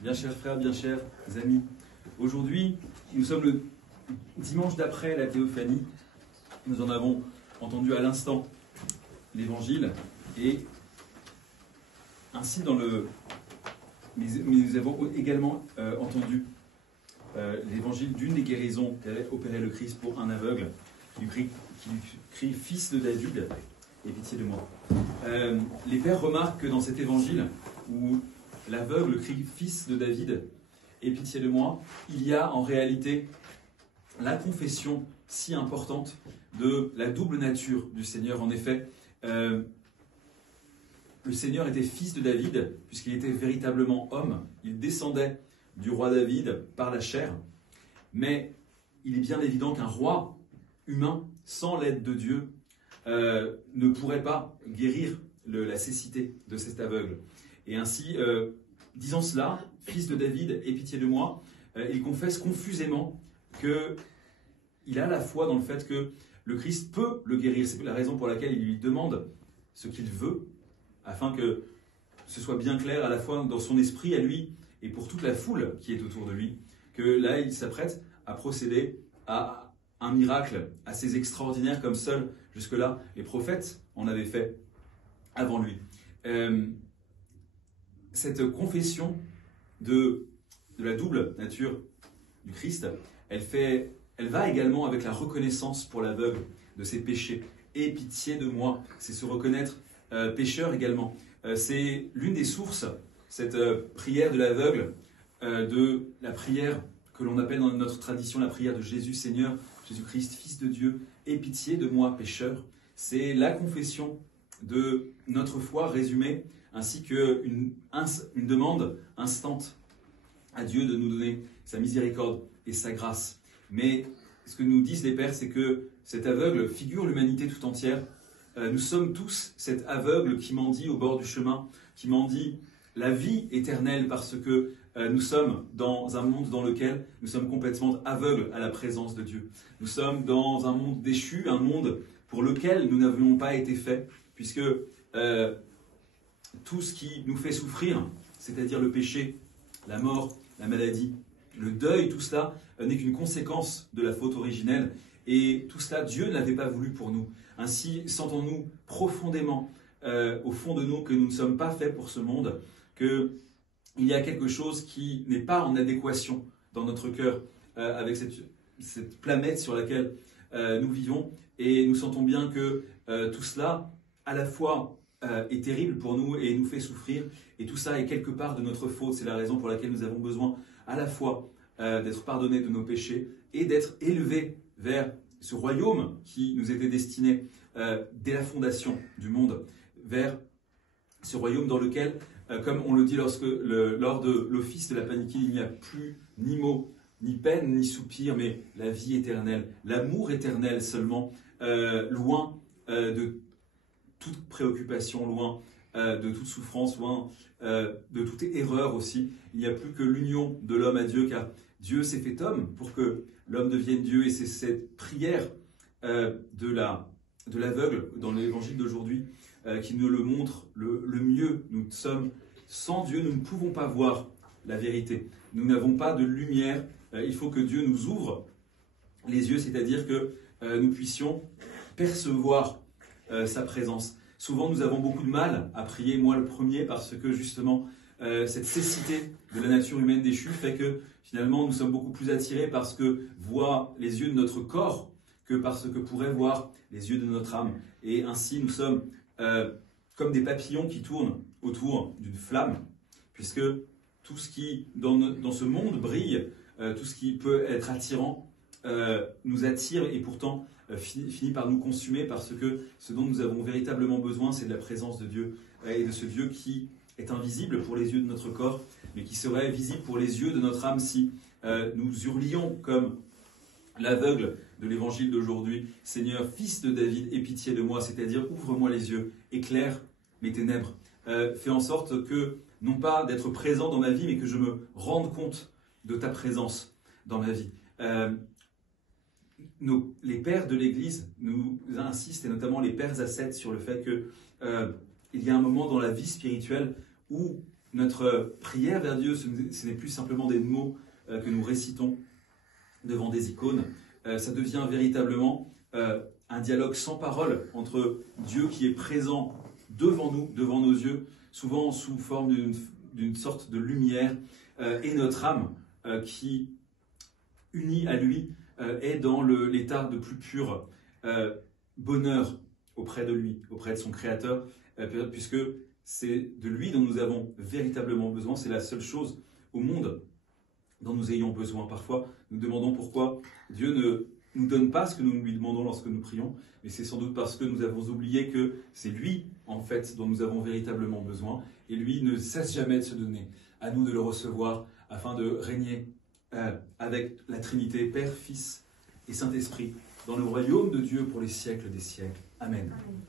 Bien chers frères, bien chers amis, aujourd'hui, nous sommes le dimanche d'après la Théophanie. Nous en avons entendu à l'instant l'évangile et ainsi mais nous avons également entendu l'évangile d'une des guérisons qu'avait opéré le Christ pour un aveugle qui lui crie « Fils de David, aie pitié de moi ». Les pères remarquent que dans cet évangile où l'aveugle crie « Fils de David, aie pitié de moi », il y a en réalité la confession si importante de la double nature du Seigneur. En effet, le Seigneur était fils de David, puisqu'il était véritablement homme. Il descendait du roi David par la chair. Mais il est bien évident qu'un roi humain, sans l'aide de Dieu, ne pourrait pas guérir la cécité de cet aveugle. Et ainsi, disant cela, fils de David, aie pitié de moi, il confesse confusément qu'il a la foi dans le fait que le Christ peut le guérir. C'est la raison pour laquelle il lui demande ce qu'il veut, afin que ce soit bien clair à la fois dans son esprit à lui et pour toute la foule qui est autour de lui, que là il s'apprête à procéder à un miracle assez extraordinaire comme seuls jusque-là les prophètes en avaient fait avant lui. Cette confession de la double nature du Christ, elle va également avec la reconnaissance pour l'aveugle de ses péchés. Aie pitié de moi, c'est se reconnaître pécheur également. C'est l'une des sources, cette prière de l'aveugle, de la prière que l'on appelle dans notre tradition la prière de Jésus, Seigneur, Jésus-Christ, Fils de Dieu, aie pitié de moi, pécheur. C'est la confession de notre foi résumée, ainsi qu'une demande instante à Dieu de nous donner sa miséricorde et sa grâce. Mais ce que nous disent les pères, c'est que cet aveugle figure l'humanité tout entière. Nous sommes tous cet aveugle qui mendie au bord du chemin, qui mendie la vie éternelle parce que nous sommes dans un monde dans lequel nous sommes complètement aveugles à la présence de Dieu. Nous sommes dans un monde déchu, un monde pour lequel nous n'avions pas été faits, puisque tout ce qui nous fait souffrir, c'est-à-dire le péché, la mort, la maladie, le deuil, tout cela n'est qu'une conséquence de la faute originelle. Et tout cela, Dieu n'avait pas voulu pour nous. Ainsi, sentons-nous profondément, au fond de nous, que nous ne sommes pas faits pour ce monde, qu'il y a quelque chose qui n'est pas en adéquation dans notre cœur avec cette planète sur laquelle nous vivons. Et nous sentons bien que tout cela, à la fois, est terrible pour nous et nous fait souffrir. Et tout ça est quelque part de notre faute. C'est la raison pour laquelle nous avons besoin à la fois d'être pardonnés de nos péchés et d'être élevés vers ce royaume qui nous était destiné dès la fondation du monde, vers ce royaume dans lequel, comme on le dit lors de l'office de la paniquille, il n'y a plus ni mot, ni peine, ni soupir, mais la vie éternelle, l'amour éternel seulement, loin de toute préoccupation, loin de toute souffrance, loin de toute erreur aussi. Il n'y a plus que l'union de l'homme à Dieu, car Dieu s'est fait homme pour que l'homme devienne Dieu, et c'est cette prière de l'aveugle dans l'évangile d'aujourd'hui qui nous le montre le mieux. Nous sommes sans Dieu, nous ne pouvons pas voir la vérité. Nous n'avons pas de lumière. Il faut que Dieu nous ouvre les yeux, c'est-à-dire que nous puissions percevoir sa présence. Souvent, nous avons beaucoup de mal à prier, moi le premier, parce que justement, cette cécité de la nature humaine déchue fait que finalement, nous sommes beaucoup plus attirés par ce que voient les yeux de notre corps que par ce que pourraient voir les yeux de notre âme. Et ainsi, nous sommes comme des papillons qui tournent autour d'une flamme, puisque tout ce qui, dans ce monde, brille, tout ce qui peut être attirant, nous attire et pourtant finit par nous consumer, parce que ce dont nous avons véritablement besoin, c'est de la présence de Dieu, et de ce Dieu qui est invisible pour les yeux de notre corps, mais qui serait visible pour les yeux de notre âme si nous hurlions comme l'aveugle de l'évangile d'aujourd'hui, « Seigneur, Fils de David, aie pitié de moi », c'est-à-dire ouvre-moi les yeux, éclaire mes ténèbres, fais en sorte que, non pas d'être présent dans ma vie, mais que je me rende compte de ta présence dans ma vie. Les pères de l'Église nous insistent, et notamment les pères ascètes, sur le fait qu'il y a un moment dans la vie spirituelle où notre prière vers Dieu, ce n'est plus simplement des mots que nous récitons devant des icônes. Ça devient véritablement un dialogue sans parole entre Dieu qui est présent devant nous, devant nos yeux, souvent sous forme d'une sorte de lumière, et notre âme qui, unie à lui, est dans l'état de plus pur bonheur auprès de lui, auprès de son Créateur, puisque c'est de lui dont nous avons véritablement besoin. C'est la seule chose au monde dont nous ayons besoin. Parfois, nous demandons pourquoi Dieu ne nous donne pas ce que nous lui demandons lorsque nous prions, mais c'est sans doute parce que nous avons oublié que c'est lui, en fait, dont nous avons véritablement besoin, et lui ne cesse jamais de se donner. À nous de le recevoir, afin de régner avec la Trinité, Père, Fils et Saint-Esprit, dans le royaume de Dieu pour les siècles des siècles. Amen. Amen.